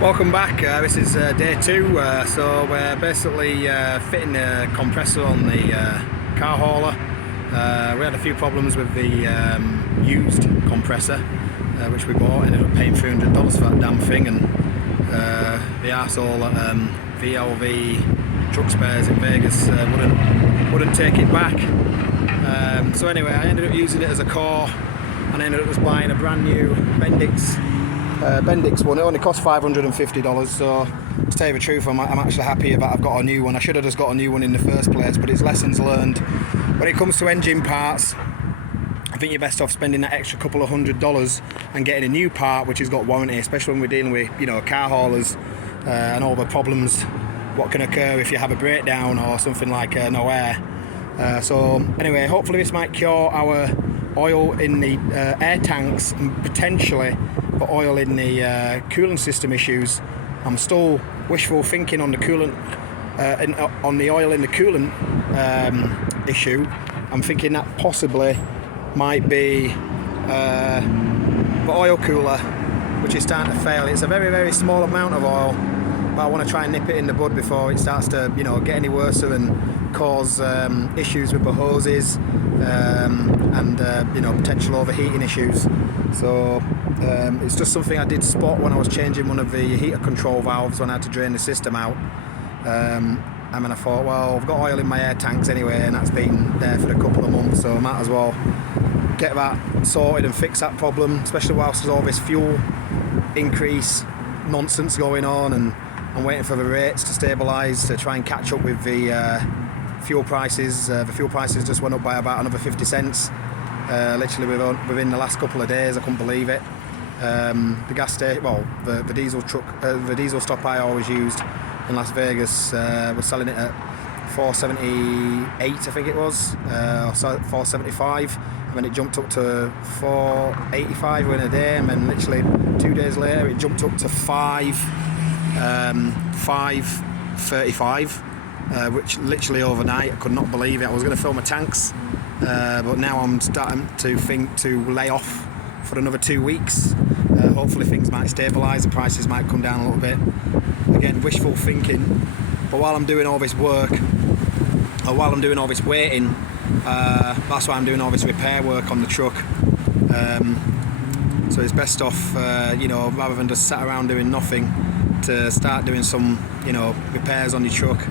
Welcome back. This is day 2. So we're basically fitting a compressor on the car hauler. We had a few problems with the used compressor, which we bought. Ended up paying $300 for that damn thing, and the arsehole at VLV Truck Spares in Vegas wouldn't take it back. So anyway, I ended up using it as a core, and I ended up just buying a brand new Bendix one. It only cost $550, so to tell you the truth, I'm actually happy that I've got a new one. I should have just got a new one in the first place, but it's lessons learned. When it comes to engine parts, I think you're best off spending that extra couple of $100 and getting a new part which has got warranty, especially when we're dealing with, car haulers and all the problems what can occur if you have a breakdown or something like no air. So anyway, hopefully this might cure our oil in the air tanks and potentially the oil in the coolant system issues. I'm still wishful thinking on the coolant, on the oil in the coolant issue. I'm thinking that possibly might be the oil cooler, which is starting to fail. It's a very, very small amount of oil, but I want to try and nip it in the bud before it starts to, get any worse and cause issues with the hoses and potential overheating issues. So it's just something I did spot when I was changing one of the heater control valves when I had to drain the system out. And then I thought, well, I've got oil in my air tanks anyway, and that's been there for a couple of months, so I might as well get that sorted and fix that problem, especially whilst there's all this fuel increase nonsense going on, and I'm waiting for the rates to stabilise to try and catch up with the fuel prices. The fuel prices just went up by about another 50 cents, literally within the last couple of days. I couldn't believe it. The gas station, well, the diesel truck, the diesel stop I always used in Las Vegas was selling it at $4.78, I think it was, or $4.75, and then it jumped up to $4.85 within a day, and then literally 2 days later it jumped up to $5.35, which literally overnight I could not believe it. I was going to fill my tanks, but now I'm starting to think to lay off for another 2 weeks. Hopefully things might stabilise, the prices might come down a little bit. Again, wishful thinking, but while I'm doing all this work, or while I'm doing all this waiting, that's why I'm doing all this repair work on the truck. So it's best off, rather than just sat around doing nothing, to start doing some, repairs on your truck,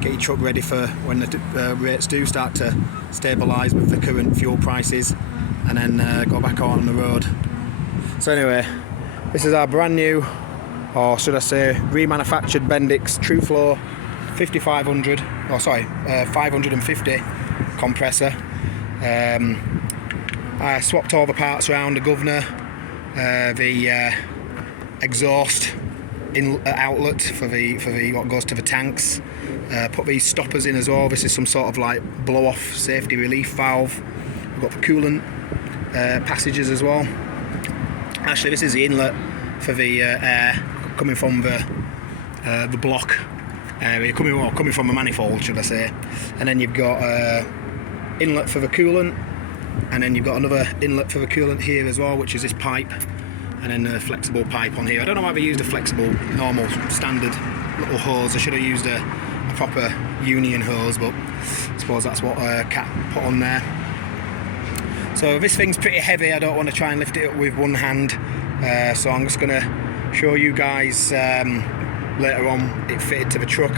get your truck ready for when the rates do start to stabilise with the current fuel prices, and then go back out on the road. So anyway, this is our brand new, or should I say remanufactured Bendix TrueFlow 5500, 550 compressor. I swapped all the parts around, the governor, the exhaust outlet for the what goes to the tanks. Put these stoppers in as well. This is some sort of like blow off safety relief valve. We've got the coolant passages as well. Actually, this is the inlet for the air coming from the block area, coming from a manifold, should I say. And then you've got inlet for the coolant, and then you've got another inlet for the coolant here as well, which is this pipe, and then a flexible pipe on here. I don't know why they used a flexible, normal, standard little hose. I should have used a proper union hose, but I suppose that's what Cat put on there. So this thing's pretty heavy. I don't want to try and lift it up with one hand, so I'm just going to show you guys later on it fitted to the truck.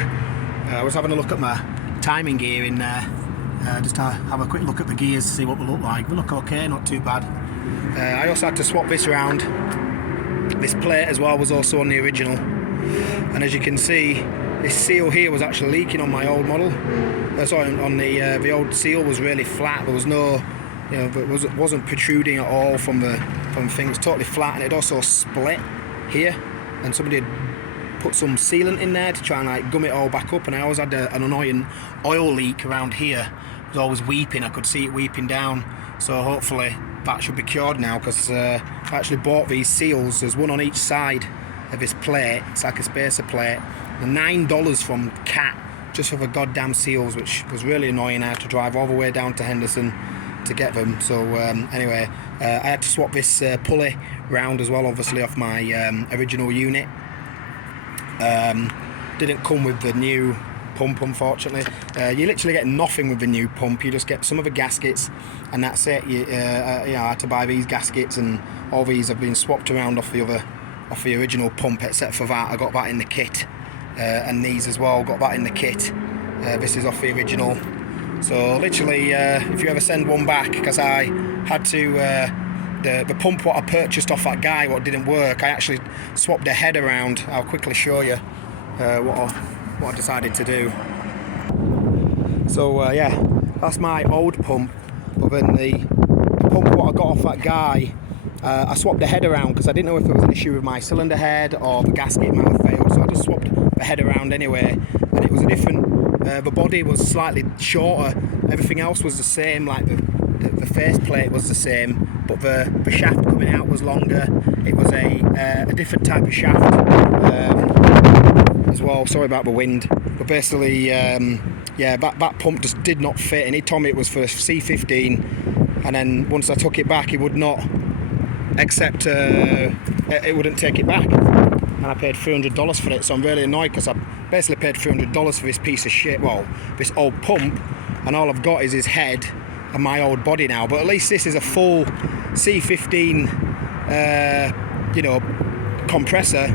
I was having a look at my timing gear in there, just to have a quick look at the gears to see what they look like. They look okay, not too bad. I also had to swap this around. This plate as well was also on the original, and as you can see, this seal here was actually leaking on my old model. On the old seal was really flat. There was no, it wasn't protruding at all from the thing. It was totally flat, and it also split here, and somebody had put some sealant in there to try and like gum it all back up, and I always had an annoying oil leak around here. It was always weeping. I could see it weeping down, so hopefully that should be cured now, because I actually bought these seals. There's one on each side of this plate. It's like a spacer plate, and $9 from Cat just for the goddamn seals, which was really annoying. I had to drive all the way down to Henderson to get them. So anyway, I had to swap this pulley round as well, obviously off my original unit. Didn't come with the new pump, unfortunately. You literally get nothing with the new pump. You just get some of the gaskets, and that's it. You know, I had to buy these gaskets, and all these have been swapped around off the original pump. Except for that, I got that in the kit, and these as well, got that in the kit. This is off the original. So literally, if you ever send one back, because I had to, the pump what I purchased off that guy, what didn't work, I actually swapped the head around. I'll quickly show you what I decided to do. So yeah, that's my old pump, but then the pump what I got off that guy, I swapped the head around because I didn't know if there was an issue with my cylinder head or the gasket might have failed, so I just swapped the head around anyway, and it was a different, the body was slightly shorter, everything else was the same, like the face plate was the same, but the shaft coming out was longer. It was a different type of shaft as well. Sorry about the wind, but basically yeah, that pump just did not fit, and he told me it was for a C15, and then once I took it back, he would not accept, it wouldn't take it back, and I paid $300 for it. So I'm really annoyed because I basically paid $300 for this piece of shit, well, this old pump, and all I've got is his head and my old body now. But at least this is a full C15 you know, compressor,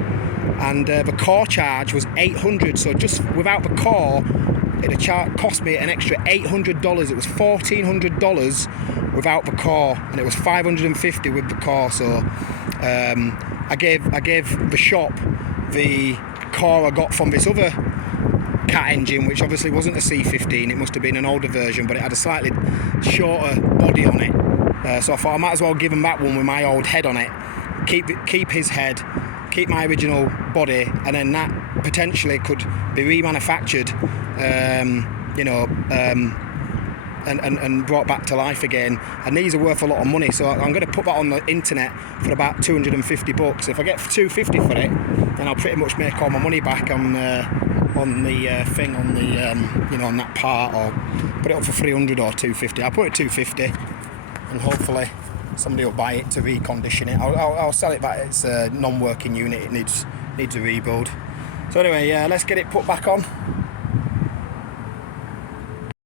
and the core charge was $800, so just without the core it cost me an extra $800. It was $1,400 without the core, and it was $550 with the core. So I gave the shop the core I got from this other cat engine, which obviously wasn't a C15, it must have been an older version, but it had a slightly shorter body on it. So I thought I might as well give him that one with my old head on it, keep his head, keep my original body, and then that potentially could be remanufactured, you know, and brought back to life again. And these are worth a lot of money, so I'm going to put that on the internet for about $250. If I get $250 for it, then I'll pretty much make all my money back on the thing, on the you know, on that part, or put it up for $300 or $250. I'll put it $250, and hopefully somebody will buy it to recondition it. I'll sell it back. It's a non-working unit. It needs a rebuild. So anyway, yeah, let's get it put back on.